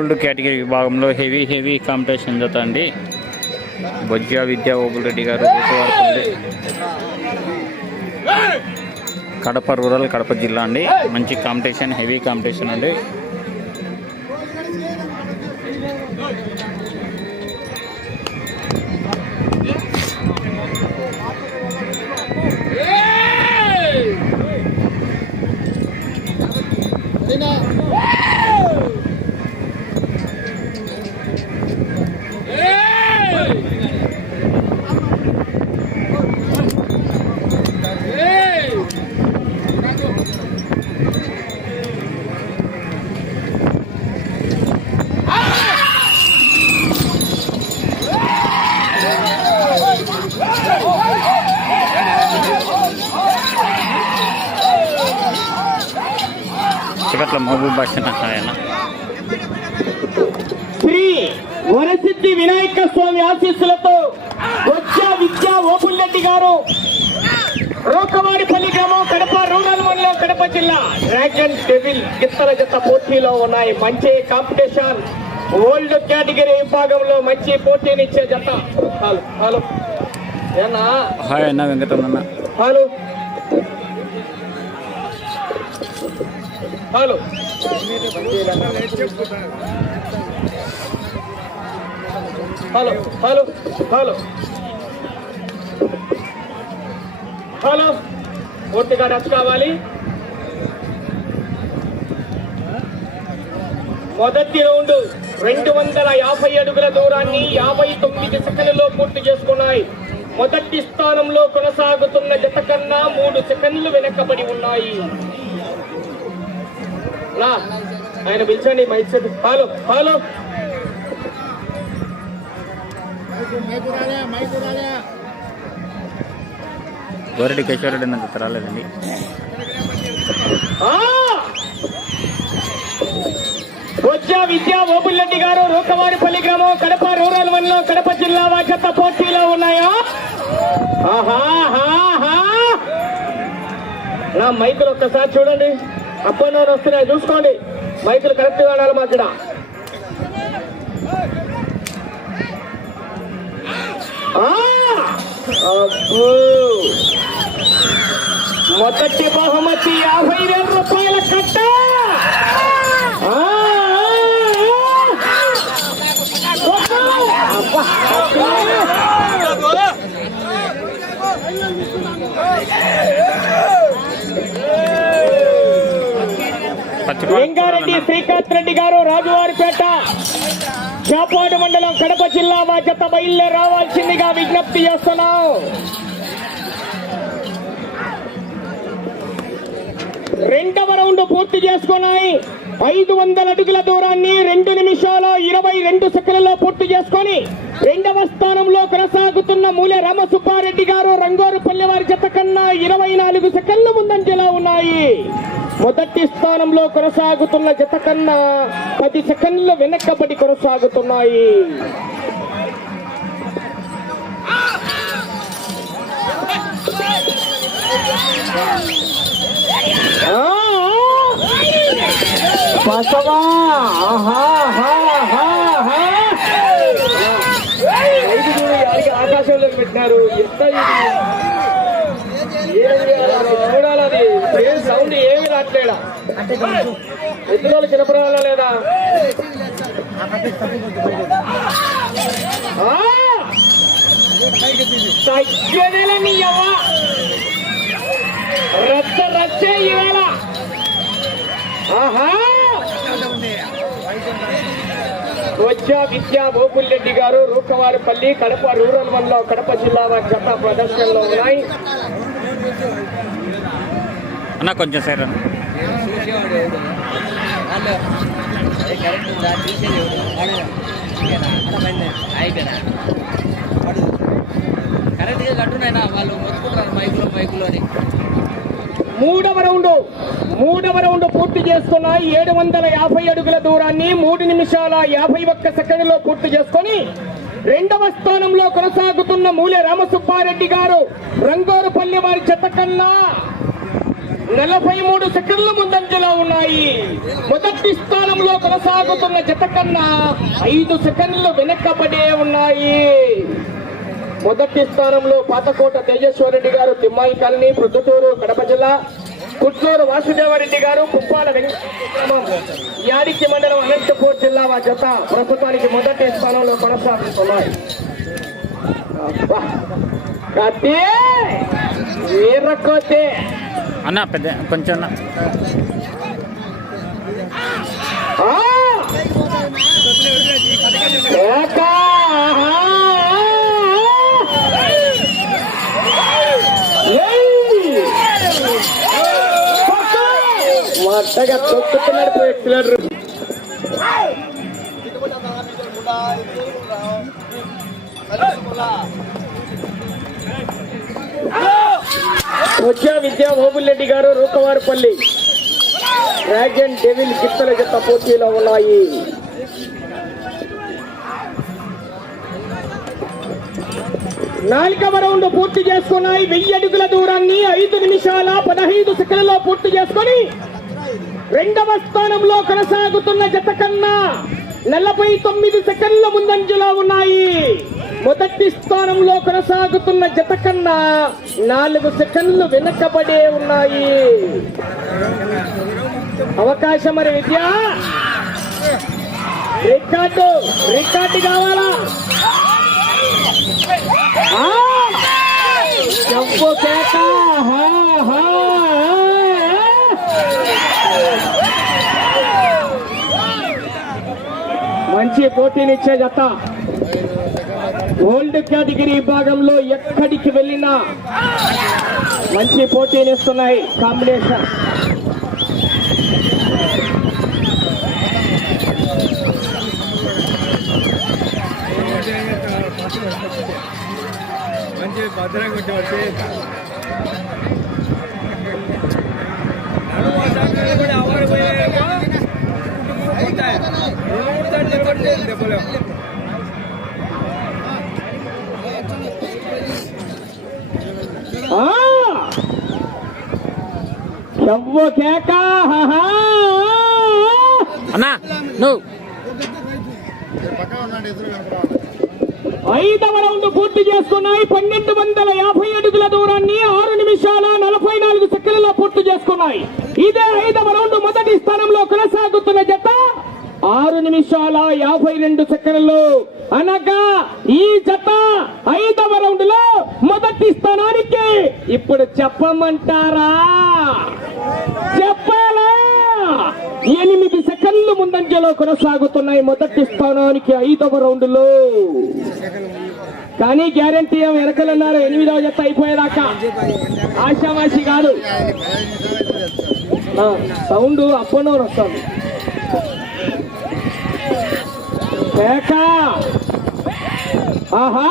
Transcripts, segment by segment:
Old category విభాగంలో heavy heavy competition జత అండి బొజ్జా విద్యా ఓబుల్ రెడ్డి గారు కడప రూరల్ కడప జిల్లా అండి. మంచి కాంపిటీషన్ హెవీ కాంపిటీషన్ అండి. Yeah! కడప జిల్లా డ్రాగన్ డెవిల్ ఇతర జత పోటీలో ఉన్నాయి. మంచి కాంపిటీషన్. ఓల్డ్ కేటగిరీ విభాగంలో మంచి పోటీనిచ్చే జత. హలో హలో ఏనా? హాయ్ అన్న Venkataramana hello hello hello hello hello hello పూర్తిగా టచ్ కావాలి మొదటి రౌండ్ రెండు వందల యాభై అడుగుల దూరాన్ని యాభై తొమ్మిది సెకండ్లలో పూర్తి చేసుకున్నాయి. మొదటి స్థానంలో కొనసాగుతున్న జత కన్నా మూడు సెకండ్లు వెనకబడి ఉన్నాయి. ఆయన పిలిచండి mike set. Hello hello Goreddy Keshavareddy జత వచ్చా విద్యా ఓబుల్రెడ్డి గారు రూకవారిపల్లి గ్రామం కడప రూరల్ మండలం కడప జిల్లా వాచత్త పోటీలో ఉన్నాయా? ఆహా, నా మైకులు ఒక్కసారి చూడండి. అప్పన్నోరు వస్తున్నాయి చూసుకోండి. మైకులు కరెక్ట్గా ఉండాలి మా ఇక్కడ. ఆ! మొదటి బహుమతి యాభై వేల కట్ట ఆ, ఆ, ఆ. అబ్బా, లింగారెడ్డి శ్రీకాంత్ రెడ్డి గారు రాజువారిపేట. చేపాడు మండలం కడప జిల్లా బాధ్యత బయలుదేరి రావాల్సిందిగా విజ్ఞప్తి చేస్తున్నాం. రెండవ రౌండ్ పూర్తి చేసుకున్నాయి. ఐదు వందల అడుగుల దూరాన్ని రెండు నిమిషాల ఇరవై రెండు సెకండ్లలో పూర్తి చేసుకొని రెండవ స్థానంలో కొనసాగుతున్న మూలె రామసుబ్బారెడ్డి గారు రంగోరుపల్లి వారి జత కన్నా ఇరవై నాలుగు సెకండ్ల ముందంజలో ఉన్నాయి. మొదటి స్థానంలో కొనసాగుతున్న జత కన్నా పది సెకండ్లు వెనక్కబడి కొనసాగుతున్నాయి. ఆకాశంలోకి పెట్టినారు. ఎంత ఇది? ఏం చేయాలి అది? చూడాలి అది. ఏం సౌండ్ ఏమి ఎత్తుగోలు ఎద్దులో లేదా? ఆ! నీ అవ్వ. రచ్చ రచ్చ ఈవేళ. ఆహా! వచ్చా విద్యా గోపుల్రెడ్డి గారు రూకవారిపల్లి కడప రూరల్ మండలం కడప జిల్లా వారి జత ప్రదర్శనలో ఉన్నాయి. అన్న కొంచెం కరెక్ట్ కట్టున్నాయినా వాళ్ళు మొత్తుకుంటారు మైకులో మైకులో అని మూడవ రౌండ్ మూడవ రౌండ్ పూర్తి చేస్తున్న ఏడు వందల యాభై అడుగుల దూరాన్ని మూడు నిమిషాల యాభై ఒక్క సెకండ్లో పూర్తి చేసుకొని రెండవ స్థానంలో కొనసాగుతున్న మూలె రామసుబ్బారెడ్డి గారు. రంగోరుపల్లి వారి చెత్త కన్నా నలభై మూడు సెకండ్ల ముందంజలో ఉన్నాయి. మొదటి స్థానంలో కొనసాగుతున్న జత కన్నా ఐదు సెకండ్లు వెనక్కబడే ఉన్నాయి. మొదటి స్థానంలో పాతకోట తేజస్వరెడ్డి గారు తిమ్మాయి కాలనీ ప్రొద్దుటూరు కడప జిల్లా కుట్లూరు వాసుదేవరెడ్డి గారు కుప్పాల వెంకటరామం యాడికి మండలం అనంతపూర్ జిల్లా వా జత ప్రస్తుతానికి మొదటి స్థానంలో కొనసాగుతున్నాయి. అబ్బా. కత్తి వీరకొత్తే అన్న పెద్ద కొంచెం అన్న. ఆ! మొట్టగా తొక్కుతున్నాడు వచ్చా విద్యా ఓబుల్లెడ్డి గారు రూకవారిపల్లి డ్రాగన్ డెవిల్ గిత్తల జత పోటీలో ఉన్నాయి. నాలుగవ రౌండ్ పూర్తి చేసుకున్నాయి. వెయ్యి అడుగుల దూరాన్ని ఐదు నిమిషాల పదహైదు సెకండ్లో పూర్తి చేసుకొని రెండవ స్థానంలో కొనసాగుతున్న జత కన్నా నలభై తొమ్మిది సెకండ్ల ముందంజలో ఉన్నాయి. మొదటి స్థానంలో కొనసాగుతున్న జత కన్నా నాలుగు సెకండ్లు వెనకబడే ఉన్నాయి. అవకాశం మరి విద్య. రికార్డు రికార్డు కావాలా? చెప్పు కేక మంచి పోటీనిచ్చే జత. ఓల్డ్ కేటగిరీ విభాగంలో ఎక్కడికి వెళ్ళినా మంచి పోటీనిస్తున్నాయి కాంబినేషన్. మంచి భద్రంగా కూడా అవార్డు పోయాక అవుతాయి రెండు మూడు దాంట్లో నిలబడితే అన్న నువ్వు. ఐదవ రౌండ్ పూర్తి చేసుకున్నాయి. పన్నెండు వందల యాభై అడుగుల దూరాన్ని ఆరు నిమిషాల నలభై నాలుగు సెకండ్లలో పూర్తి చేసుకున్నాయి. ఇదే ఐదవ రౌండ్ మొదటి స్థానంలో కొనసాగుతున్న జత ఆరు నిమిషాల యాభై రెండు సెకండ్లు. అనగా ఈ జత ఐదవ రౌండ్లో మొదటి స్థానానికి ఇప్పుడు చెప్పమంటారా? చెప్పాలా? ఎనిమిది సెకండ్లు ముందంజలో కొనసాగుతున్నాయి మొదటి స్థానానికి ఐదవ రౌండ్లో కానీ గ్యారంటీ ఏం ఎనిమిదవ జత అయిపోయేదాకా. ఆశామాషి కాదు. సౌండ్ అప్ అండ్ డౌన్ వస్తుంది ఆహా!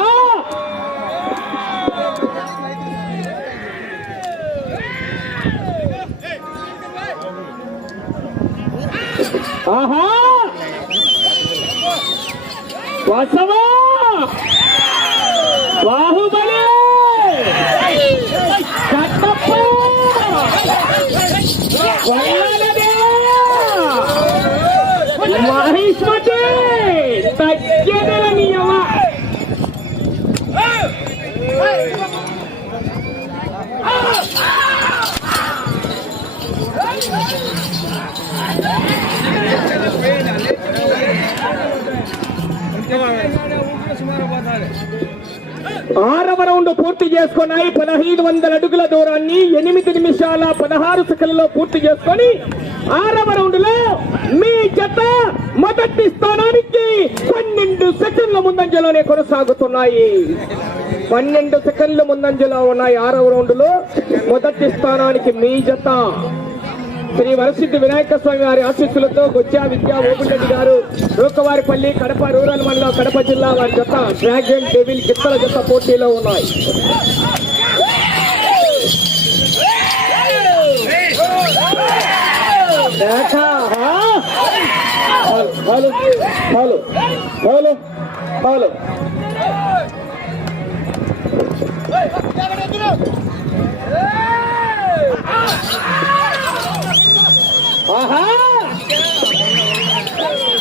ఆహా! వసవా! బాహుబలి! కట్టప్ప ఆరవ పూర్తి చేసుకున్నాయి. పదహైదు వందల అడుగుల దూరాన్ని ఎనిమిది నిమిషాల పదహారు సెకండ్లలో పూర్తి చేసుకొని ఆరవ రౌండ్లో మీ జత మొదటి స్థానానికి పన్నెండు సెకండ్ల ముందంజలోనే కొనసాగుతున్నాయి. పన్నెండు సెకండ్ల ముందంజలో ఉన్నాయి ఆరవ రౌండ్లో మొదటి స్థానానికి మీ జత శ్రీ వరసిద్ధి వినాయక స్వామి వారి ఆశీస్సులతో గొచ్చా విద్యా ఓపిరెడ్డి గారు రూకవారిపల్లి కడప రూరల్ మండలం కడప జిల్లా వారి జత డ్రాగన్ డెవిల్ గిత్తల జత పోటీలో ఉన్నాయి దేఖ,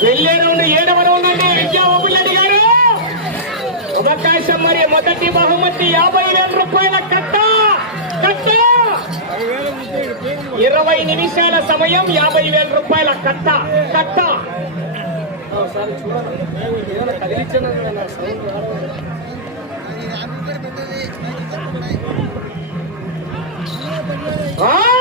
వెళ్ళే నుండి ఏడవ ఉందండి విద్యా ఓపులెడ్డి గారు. అవకాశం మరి మొదటి బహుమతి యాభై వేల రూపాయల కట్ట. కట్ట! ఇరవై నిమిషాల సమయం యాభై వేల రూపాయల కట్ట. కట్ట! ఆ!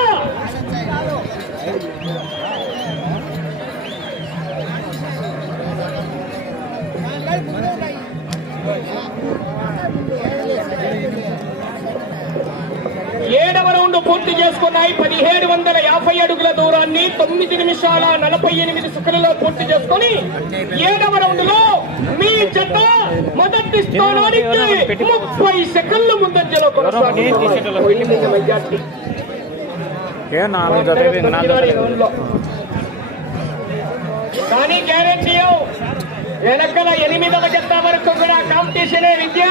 ఏడవ రౌండ్ పూర్తి చేసుకున్నాయి. పదిహేడు వందల యాభై అడుగుల దూరాన్ని తొమ్మిది నిమిషాల నలభై ఎనిమిది సెకండ్లలో పూర్తి చేసుకొని ఏడవ రౌండ్లో మీ జత మొదటి స్థానానికి ముప్పై సెకండ్ల ముందంజలో కొనసాగింది ఏ నాలుగు జత కానీ గ్యారంటీ వెనకల ఎనిమిదవ జత వరకు కూడా కాంపిటీషన్ విద్య.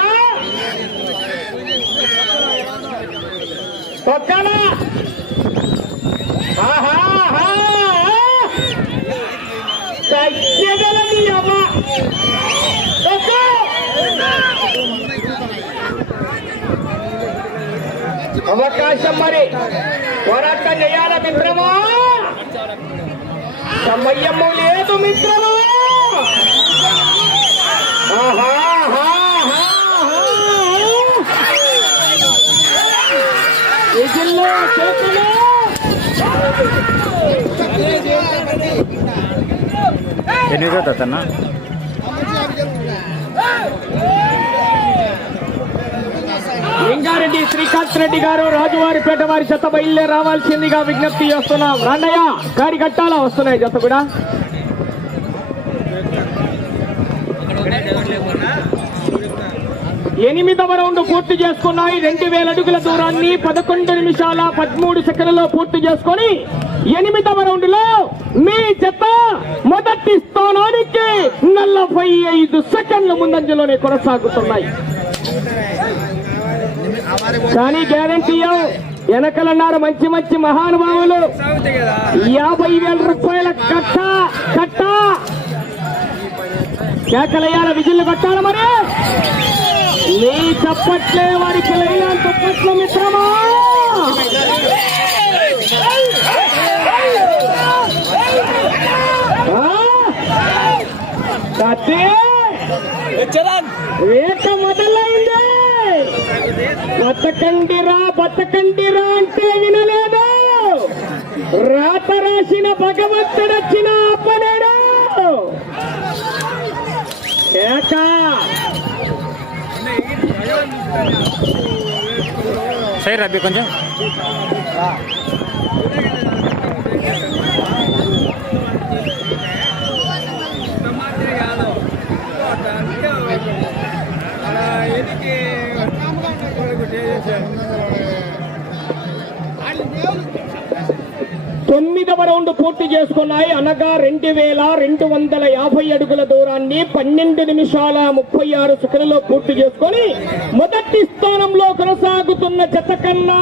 పక్కన ఆహా, ఆహా. అమ్మ అవకాశం మరి. పోరాటం చేయాల మిత్రమా? సమయము లేదు మిత్రమా? ఆహా, ఆహా, ఆహా, చేతులు. ఎన్ని జత లింగారెడ్డి శ్రీకాంత్ రెడ్డి గారు రాజువారిపేట వారి జత బయలుదేరి రావాల్సిందిగా విజ్ఞప్తి చేస్తున్నాం. రాండయ్య గాడి వస్తున్నాయి జత కూడా. ఎనిమిదవ రౌండ్ పూర్తి చేసుకున్నాయి. రెండు వేల అడుగుల దూరాన్ని పదకొండు నిమిషాల పదమూడు సెకండ్లలో పూర్తి చేసుకొని ఎనిమిదవ రౌండ్లో మీ జత మొదటి స్థానానికి నలభై ఐదు సెకండ్ల ముందంజలోనే కొనసాగుతున్నాయి. కానీ గ్యారంటీ వెనకలన్నారు మంచి మంచి మహానుభావులు. యాభై వేల రూపాయల కట్ట కట్ట. కేకలయ్యాల విజిల్లు కట్టాలి మరి. నీ చప్పట్లే వారికి లైనా చప్పట్ల మిత్రమా? వేట మొదలైంది. బతకండిరా బతకండిరా అంటే వినలేదు? రాత రాసిన భగవంతుడొచ్చిన అప్పనేడు ఏక. సరే రబ్బీ కొంచెం. తొమ్మిదవ రౌండ్ పూర్తి చేసుకున్నాయి. అనగా రెండు వేల రెండు వందల యాభై అడుగుల దూరాన్ని పన్నెండు నిమిషాల ముప్పై ఆరు సెకండ్లో పూర్తి చేసుకొని మొదటి స్థానంలో కొనసాగుతున్న జత కన్నా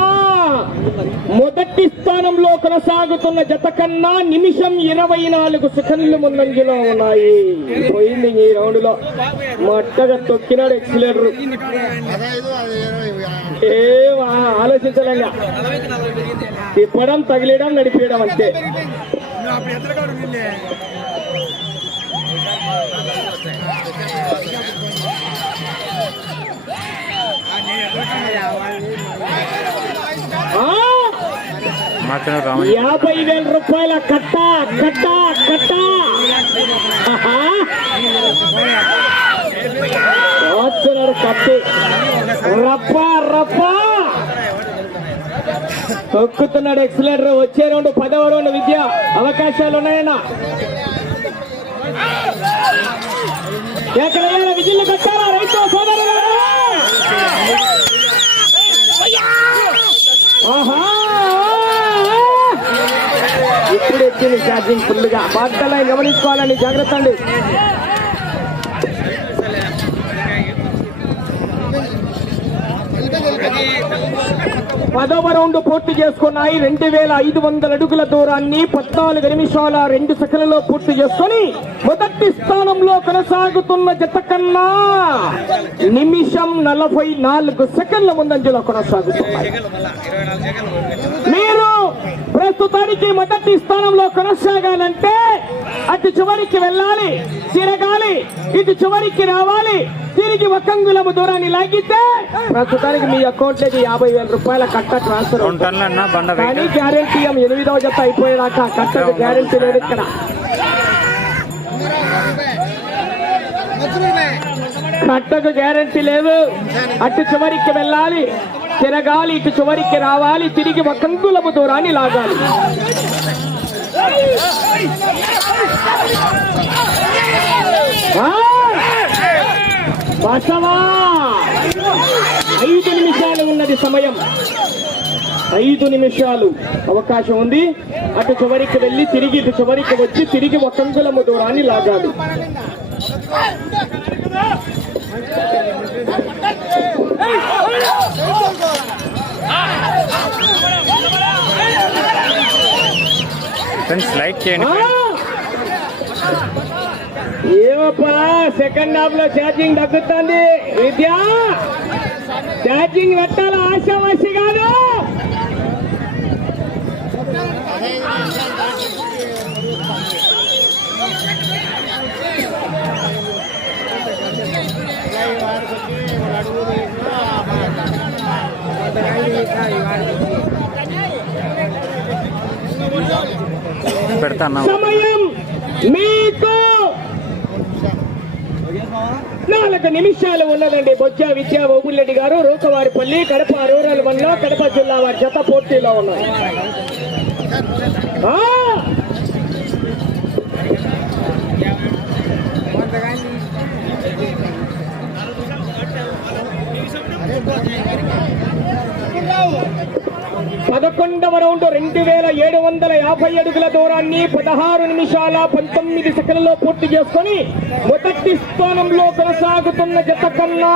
మొదటి స్థానంలో కొనసాగుతున్న జత కన్నా నిమిషం ఇరవై నాలుగు సెకండ్లు ముందంజలో ఉన్నాయి. పోయింది ఈ రౌండ్లో మట్టగా తొక్కినాడు ఎక్సిలేటర్ ఏం ఆ- ఆలోచించలేక తిప్పడం తగిలేయడం నడిపేయడం అంతే. యాభై వేల రూపాయల కట్ట కట్ట కట్ట. ఆహా! వస్తున్నారు కత్తి. రప్ప తొక్కుతున్నాడు ఎక్సలేటర్. వచ్చే రౌండ్ పదవ రౌండ్ విద్య అవకాశాలు ఉన్నాయన్నా. ఎక్కడ విజిల్లు కట్టారా రైతు సోదరు ఆహా! ఇప్పుడు ఎక్కింది ఛార్జింగ్ ఫుల్గా బాధ్యతలు గమనించుకోవాలండి. జాగ్రత్త అండి. పదవ రౌండ్ పూర్తి చేసుకున్నాయి. రెండు వేల ఐదు వందల అడుగుల దూరాన్ని పద్నాలుగు నిమిషాల రెండు సెకండ్లలో పూర్తి చేసుకొని మొదటి స్థానంలో కొనసాగుతున్న జత కన్నా నిమిషం నలభై నాలుగు సెకండ్ల ముందంజలో కొనసాగుతున్నాయి. మీరు ప్రస్తుతానికి మొదటి స్థానంలో కొనసాగాలంటే అటు చివరికి వెళ్ళాలి తిరగాలి ఇటు చివరికి రావాలి తిరిగి ఒక అంగుళము దూరాన్ని లాగితే ప్రస్తుతానికి మీ అకౌంట్లోకి యాభై వేల రూపాయల కట్ట ట్రాన్స్ఫర్ కానీ గ్యారెంటీ ఎనిమిదవ జత అయిపోయేదాకా కట్టకు గ్యారెంటీ లేదు ఇక్కడ కట్టకు గ్యారెంటీ లేదు. అటు చివరికి వెళ్ళాలి. తిరగాలి ఇటు చివరికి రావాలి. తిరిగి ఒక అంగుళము దూరాన్ని లాగాలి. ఆ! బసవా ఐదు నిమిషాలు ఉన్నది సమయం. ఐదు నిమిషాలు అవకాశం ఉంది. అటు చివరికి వెళ్ళి తిరిగి ఇటు చివరికి వచ్చి తిరిగి ఒక అంగుళము దూరాన్ని లాగాలి. ఫ్రెండ్స్ లైక్ చేయండి! ఏమప్పా? సెకండ్ హాఫ్లో ఛార్జింగ్ తగ్గుతుంది. విద్య ఛార్జింగ్ పెట్టాల? ఆశావాసి కాదు. పెడతా అన్న సమయం మీకు నాలుగు నిమిషాలు ఉన్నదండి. బొజ్జ విద్యా ఓబుల్లెడ్డి గారు రూకవారిపల్లి కడప రూరల్ మండలం కడప జిల్లా వారి జత పోటీలో ఉన్నాయి పదకొండవ రౌండ్ రెండు వేల ఏడు వందల యాభై అడుగుల దూరాన్ని పదహారు నిమిషాల పంతొమ్మిది సెకండ్లలో పూర్తి చేసుకొని మొదటి స్థానంలో కొనసాగుతున్న జత కన్నా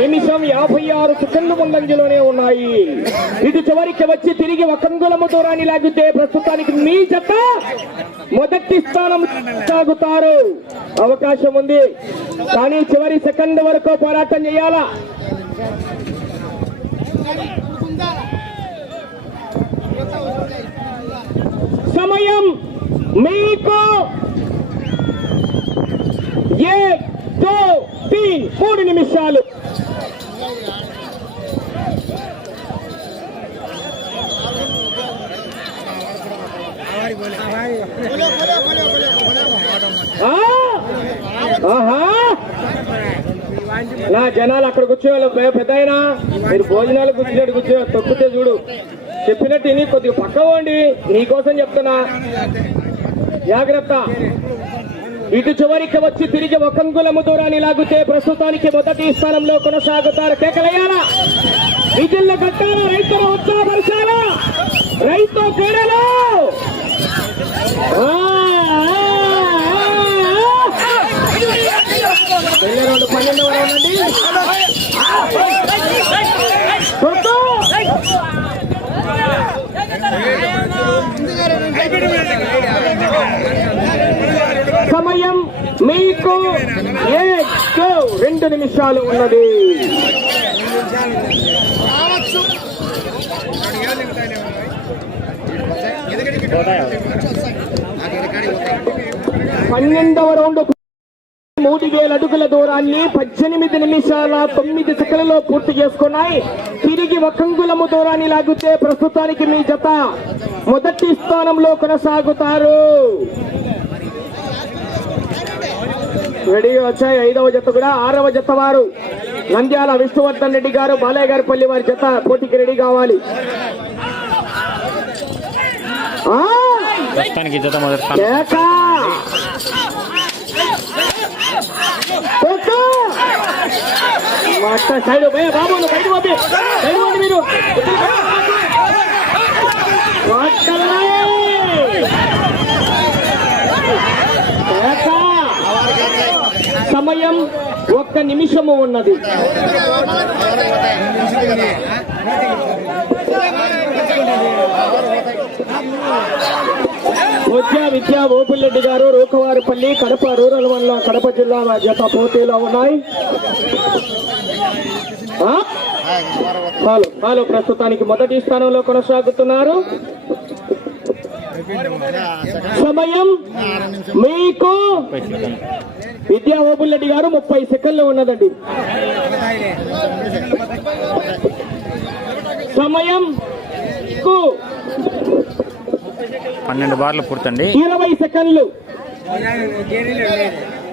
నిమిషం యాభై ఆరు సెకండ్లు ముందంజలోనే ఉన్నాయి. ఇది చివరికి వచ్చి తిరిగి ఒక అంగుళము దూరాన్ని లాగితే ప్రస్తుతానికి మీ జత మొదటి స్థానం సాగుతారు. అవకాశం ఉంది. కానీ చివరి సెకండ్ వరకు పోరాటం చేయాలా? సమయం మీకు ఏ దో తీన్ మూడు నిమిషాలు. నా జనాలు అక్కడ కూర్చోవాలి పెద్ద అయినా. మీరు భోజనాలు కూర్చున్నట్టు కూర్చో తొక్కితే చూడు. చెప్పినట్టు విని కొద్దిగా పక్క పోండి. నీకోసం చెప్తున్నా. జాగ్రత్త. ఇటు చివరికి వచ్చి తిరిగి ఒక అంగుళము దూరాన్ని లాగితే ప్రస్తుతానికి మొదటి స్థానంలో కొనసాగుతారు కేకలయ్యాలా. విజిల్ల కట్టాలా. రైతులు ఉత్సాహపరచాలా. రైతు రెండు పన్నెండు వరకు ఉండండి కొట్టు. సమయం మీకు ఏ గో రెండు నిమిషాలు ఉన్నది. పన్నెండవ రౌండ్ మూడు వేల అడుగుల దూరాన్ని పద్దెనిమిది నిమిషాల తొమ్మిది సెకండ్లలో పూర్తి చేసుకున్నాయి. తిరిగి ఒకంగులము దూరాన్ని లాగితే ప్రస్తుతానికి మీ జత మొదటి స్థానంలో కొనసాగుతారు. రెడీ వచ్చాయి. ఐదవ జత కూడా ఆరవ జత వారు. నంద్యాల విష్ణువర్ధన్ రెడ్డి గారు బాలయ్య గారి పల్లి వారి జత పోటీకి రెడీ కావాలి. ప్రస్తుతానికి జత మొదటి సైడ్ బాబు బయట మీరు కొట్టలే! కేక! సమయం ఒక్క నిమిషము ఉన్నది. విద్యా విద్యా ఓపిరెడ్డి గారు రూకవారిపల్లి కడప రూరల్ వల్ల కడప జిల్లా జత పోటీలో ఉన్నాయి. ఆ? వాళ్ళు వాళ్ళు ప్రస్తుతానికి మొదటి స్థానంలో కొనసాగుతున్నారు. సమయం మీకు విద్యా ఓపులరెడ్డి గారు ముప్పై సెకండ్లు ఉన్నదండి. సమయం పన్నెండు బార్లు పూర్తండి. ఇరవై సెకండ్లు.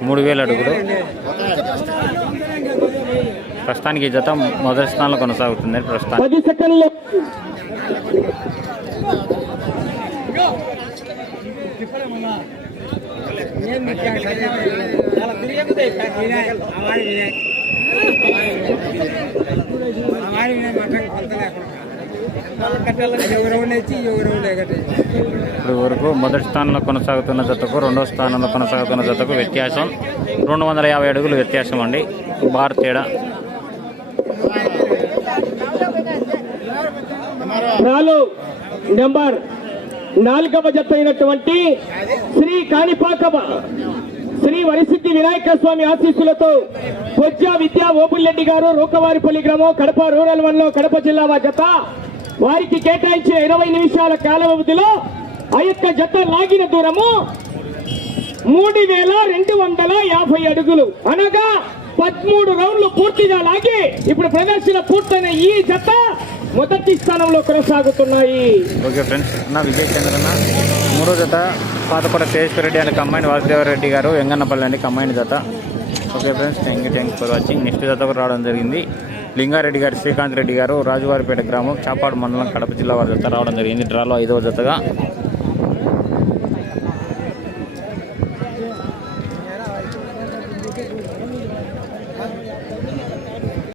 మూడు వేల అడుగులు. ప్రస్తుతానికి ఈ జత మొదటి స్థానంలో కొనసాగుతుంది ప్రస్తుతానికి. సెకండ్లు. ఇప్పుడు వరకు మొదటి స్థానంలో కొనసాగుతున్న జతకు రెండో స్థానంలో కొనసాగుతున్న జతకు వ్యత్యాసం రెండు వందల యాభై అడుగులు వ్యత్యాసం అండి. బార్ తేడా. నెంబర్ నాలుగవ జత అయినటువంటి శ్రీ కాణిపాకమ శ్రీ వరిసిద్ధి వినాయక స్వామి ఆశీస్సులతో పొజ్జ విద్యా ఓపుల్లెడ్డి గారు రూకవారిపల్లి గ్రామం కడప రూరల్ మండలం కడప జిల్లా జత వారికి కేటాయించిన ఇరవై నిమిషాల కాల వ్యవధిలో ఆ యొక్క జత లాగిన దూరము మూడు వేల రెండు వందల యాభై అడుగులు. అనగా పదమూడు రౌండ్లు పూర్తిగా లాగి ఇప్పుడు ప్రదర్శన పూర్తయిన ఈ జత మొదటి స్థానంలో కొనసాగుతున్నాయి. ఓకే ఫ్రెండ్స్ నా విజయ్ చంద్రన్న. మూడో జత పాతపడ తేజేశ్వర రెడ్డి అండ్ కంబైన్ వాసుదేవరెడ్డి గారు వెంగన్నపల్లి అండి కంబైన్ జత. Okay friends thank you thank for watching. Next జతకు రావడం జరిగింది. లింగారెడ్డి గారు శ్రీకాంత్ రెడ్డి గారు రాజువారిపేట గ్రామం చాపాడు మండలం కడప జిల్లా వారి జత రావడం జరిగింది. డ్రాలో ఐదవ జతగా.